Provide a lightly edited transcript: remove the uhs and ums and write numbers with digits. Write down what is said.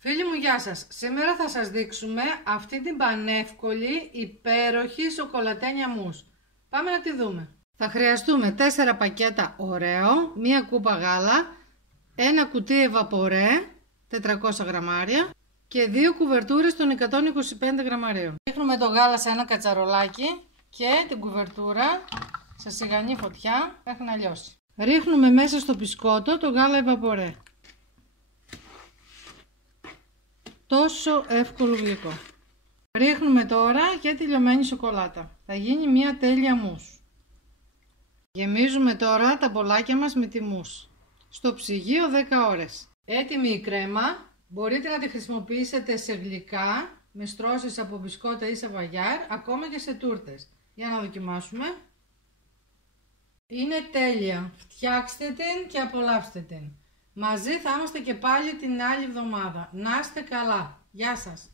Φίλοι μου, γεια σας. Σήμερα θα σας δείξουμε αυτή την πανεύκολη, υπέροχη σοκολατένια μους. Πάμε να τη δούμε. Θα χρειαστούμε 4 πακέτα Oreo, μία κούπα γάλα, ένα κουτί ευαπορέ, 400 γραμμάρια και 2 κουβερτούρες των 125 γραμμαρίων. Ρίχνουμε το γάλα σε ένα κατσαρολάκι και την κουβερτούρα σε σιγανή φωτιά μέχρι να λιώσει. Ρίχνουμε μέσα στο μπισκότο το γάλα ευαπορέ. Τόσο εύκολο γλυκό. Ρίχνουμε τώρα και τη λιωμένη σοκολάτα. Θα γίνει μια τέλεια μους. Γεμίζουμε τώρα τα μπολάκια μας με τη μους. Στο ψυγείο 10 ώρες. Έτοιμη η κρέμα. Μπορείτε να τη χρησιμοποιήσετε σε γλυκά, με στρώσεις από μπισκότα ή σαβαγιάρ, ακόμα και σε τούρτες. Για να δοκιμάσουμε. Είναι τέλεια. Φτιάξτε την και απολαύστε την. Μαζί θα είμαστε και πάλι την άλλη εβδομάδα. Να είστε καλά. Γεια σας.